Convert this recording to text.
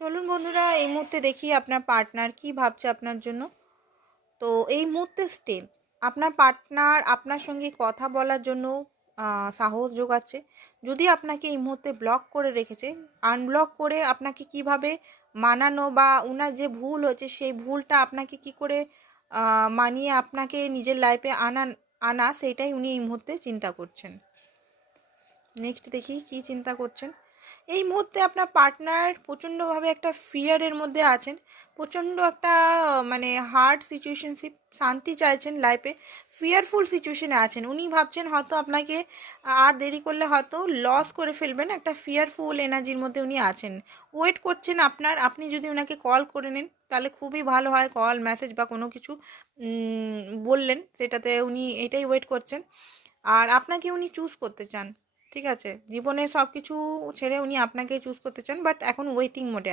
চলুন বন্ধুরা, এই মুহূর্তে দেখি আপনার পার্টনার কি ভাবছে আপনার জন্য। তো এই মুহূর্তে স্টিল আপনার পার্টনার আপনার সঙ্গে কথা বলার জন্য সাহস জোগাচ্ছে। যদি আপনাকে এই মুহূর্তে ব্লক করে রেখেছে, আনব্লক করে আপনাকে কিভাবে মানানো বা ওনার যে ভুল হয়েছে সেই ভুলটা আপনাকে কি করে মানিয়ে আপনাকে নিজের লাইফে আনা সেটাই উনি এই মুহূর্তে চিন্তা করছেন। নেক্সট দেখি কি চিন্তা করছেন। এই মুহূর্তে আপনার পার্টনার প্রচণ্ডভাবে একটা ফিয়ারের মধ্যে আছেন, প্রচণ্ড একটা মানে হার্ড সিচুয়েশনশিপ, শান্তি চাইছেন লাইফে, ফিয়ারফুল সিচুয়েশনে আছেন। উনি ভাবছেন হয়তো আপনাকে আর দেরি করলে হয়তো লস করে ফেলবেন, একটা ফিয়ারফুল এনার্জির মধ্যে উনি আছেন। ওয়েট করছেন আপনি যদি ওনাকে কল করে নেন তাহলে খুবই ভালো হয়, কল মেসেজ বা কোনো কিছু বললেন, সেটাতে উনি এটাই ওয়েট করছেন। আর আপনাকে উনি চুজ করতে চান, ঠিক আছে, জীবনের সব কিছু ছেড়ে উনি আপনাকে চুজ করতে চান, বাট এখন ওয়েটিং মোডে